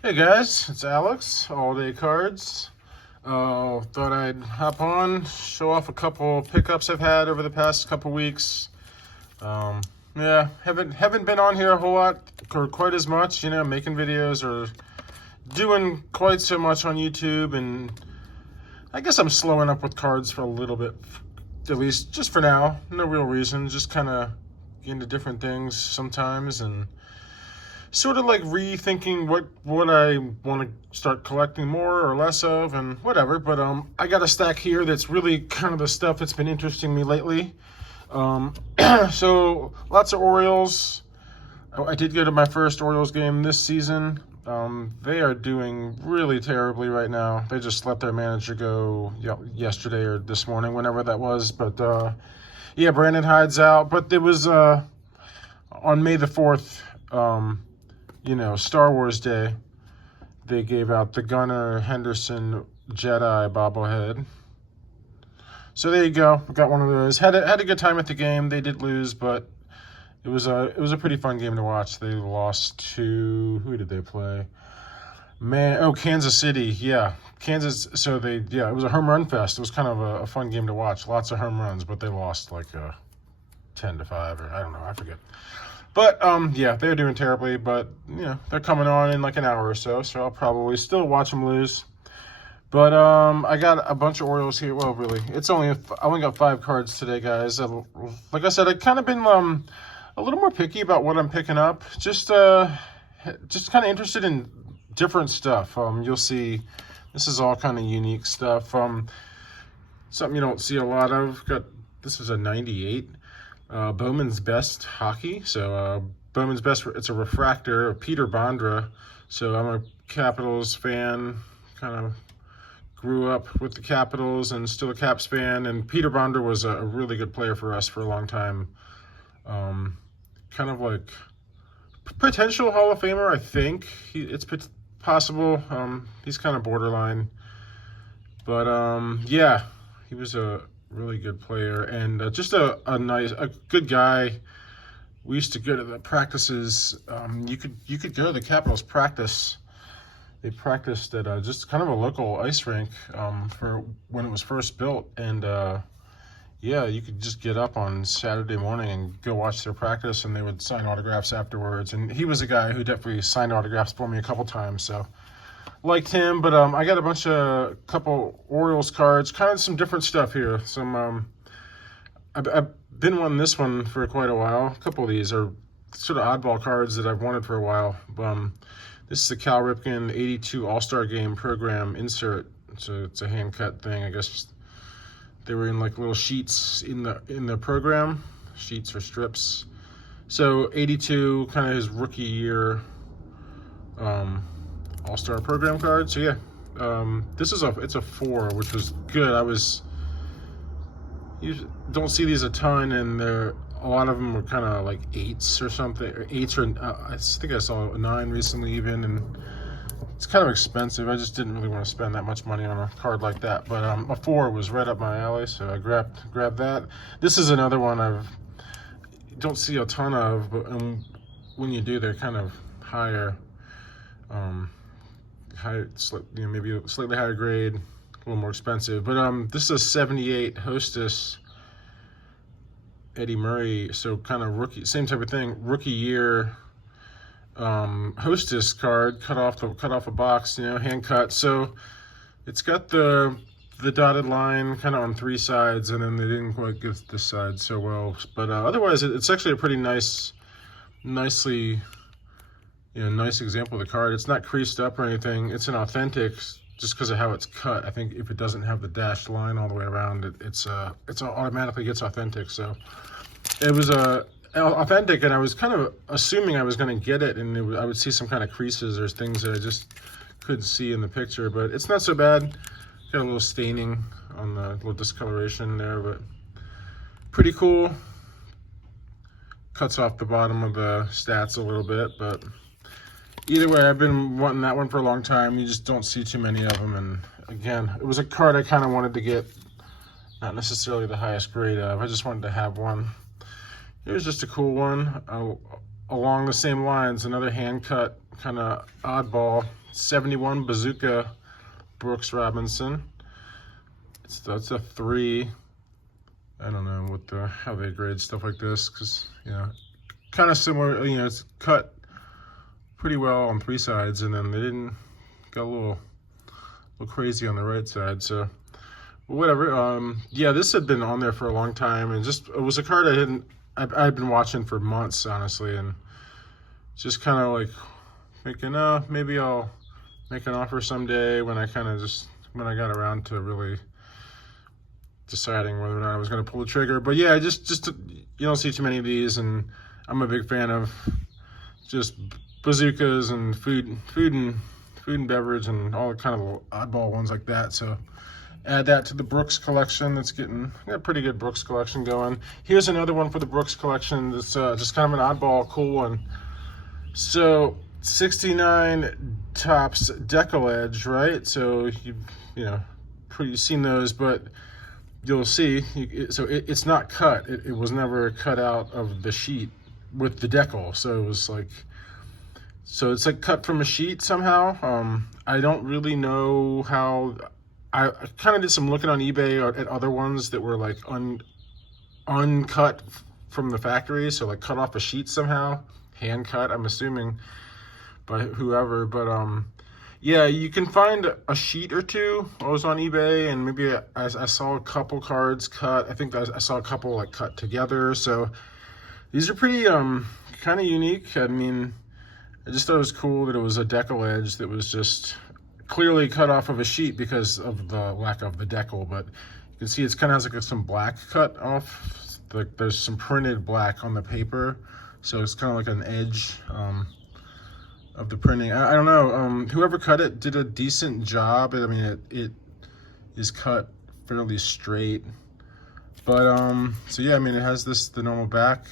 Hey guys, it's Alex, All Day Cards. Thought I'd hop on, show off a couple pickups I've had over the past couple weeks. Um, yeah, haven't been on here a whole lot or quite as much, making videos or doing quite so much on YouTube, and I guess I'm slowing up with cards for a little bit, at least just for now. No real reason, just kind of into different things sometimes and sort of like rethinking what I want to start collecting more or less of and whatever. But I got a stack here that's really kind of the stuff that's been interesting me lately. So lots of Orioles. I did go to my first Orioles game this season. They are doing really terribly right now. They just let their manager go yesterday or this morning, whenever that was. But yeah, Brandon Hyde's out. But it was on May the 4th. Star Wars Day, they gave out the Gunnar Henderson Jedi bobblehead. So there you go. Got one of those. Had a good time at the game. They did lose, but it was a pretty fun game to watch. They lost to, who did they play? Kansas City. Yeah, Kansas. So it was a home run fest. It was kind of a fun game to watch. Lots of home runs, but they lost like 10-5, or I don't know. I forget. But, yeah, they're doing terribly, but, they're coming on in like an hour or so I'll probably still watch them lose. But, I got a bunch of Orioles here. Well, really, I only got 5 cards today, guys. Like I said, I've kind of been, a little more picky about what I'm picking up. Just kind of interested in different stuff. You'll see, this is all kind of unique stuff. Something you don't see a lot of. This is a 98. Bowman's Best Hockey. So Bowman's Best, it's a refractor of Peter Bondra. So I'm a Capitals fan, kind of grew up with the Capitals and still a Caps fan. And Peter Bondra was a really good player for us for a long time. Kind of like potential Hall of Famer, I think. It's possible. He's kind of borderline. But yeah, he was a really good player and just a good guy. We used to go to the practices. You could go to the Capitals practice. They practiced at just kind of a local ice rink for when it was first built, and yeah, you could just get up on Saturday morning and go watch their practice, and they would sign autographs afterwards. And he was a guy who definitely signed autographs for me a couple times, so liked him. But I got a couple Orioles cards, kind of some different stuff here. I've been wanting this one for quite a while. A couple of these are sort of oddball cards that I've wanted for a while. This is the Cal Ripken 82 All-Star Game Program insert. It's a hand cut thing. I guess they were in like little sheets in the program, sheets or strips. So 82, kind of his rookie year All-Star Program card. So yeah, it's a 4, which was good. You don't see these a ton, and a lot of them were kind of like 8s or something, or 8s, or I think I saw a 9 recently even, and it's kind of expensive. I just didn't really want to spend that much money on a card like that. But a 4 was right up my alley, so I grabbed that. This is another one don't see a ton of, but when you do, they're kind of higher. Maybe a slightly higher grade, a little more expensive. But this is a 78 Hostess Eddie Murray, so kind of rookie, same type of thing, rookie year Hostess card, cut off a box, hand cut. So it's got the dotted line kind of on 3 sides, and then they didn't quite get this side so well. But otherwise, it's actually a pretty nice example of the card. It's not creased up or anything. It's an authentic just because of how it's cut. I think if it doesn't have the dashed line all the way around, it automatically gets authentic. So it was authentic, and I was kind of assuming I was going to get it, and I would see some kind of creases or things that I just couldn't see in the picture. But it's not so bad. Got a little staining on the little discoloration there, but pretty cool. Cuts off the bottom of the stats a little bit, but either way, I've been wanting that one for a long time. You just don't see too many of them. And again, it was a card I kind of wanted to get, not necessarily the highest grade of. I just wanted to have one. Here's just a cool one along the same lines. Another hand cut kind of oddball 71 Bazooka Brooks Robinson. That's a 3. I don't know how they grade stuff like this, because kind of similar. It's cut pretty well on 3 sides, and then they didn't got a little crazy on the right side. So whatever. Yeah, this had been on there for a long time, and it was a card I'd been watching for months, honestly, and just kind of like thinking, maybe I'll make an offer someday when I got around to really deciding whether or not I was going to pull the trigger. But yeah, just you don't see too many of these, and I'm a big fan of just bazookas and food and beverage and all the kind of oddball ones like that. So add that to the Brooks collection. That's getting a pretty good Brooks collection going. Here's another one for the Brooks collection. That's just kind of an oddball, cool one. So 69 Topps Decal Edge, right? So you've seen those, but you'll see. It's not cut. It was never cut out of the sheet with the decal. So it was like, it's like cut from a sheet somehow. I don't really know how. I kind of did some looking on eBay at other ones that were like uncut from the factory, so like cut off a sheet somehow, hand cut, I'm assuming, by whoever. But yeah, you can find a sheet or two. I was on eBay, and maybe I saw a couple cards cut. I think I saw a couple like cut together. So these are pretty kind of unique. I mean, I just thought it was cool that it was a decal edge that was just clearly cut off of a sheet because of the lack of the decal. But you can see it's kind of has like some black cut off. There's some printed black on the paper, so it's kind of like an edge of the printing. I don't know. Whoever cut it did a decent job. I mean, it is cut fairly straight. But so yeah, I mean, it has the normal back,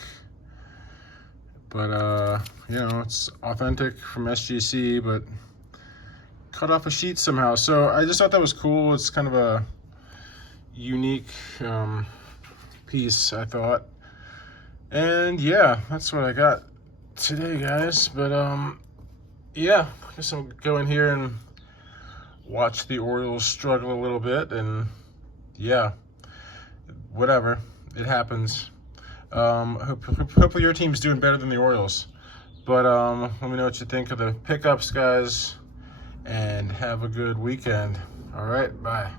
but it's authentic from SGC, but cut off a sheet somehow. So I just thought that was cool. It's kind of a unique piece, I thought. And yeah, that's what I got today, guys. But yeah, I guess I'll go in here and watch the Orioles struggle a little bit, and yeah, whatever, it happens. Hopefully your team's doing better than the Orioles. But let me know what you think of the pickups, guys, and have a good weekend. All right, bye.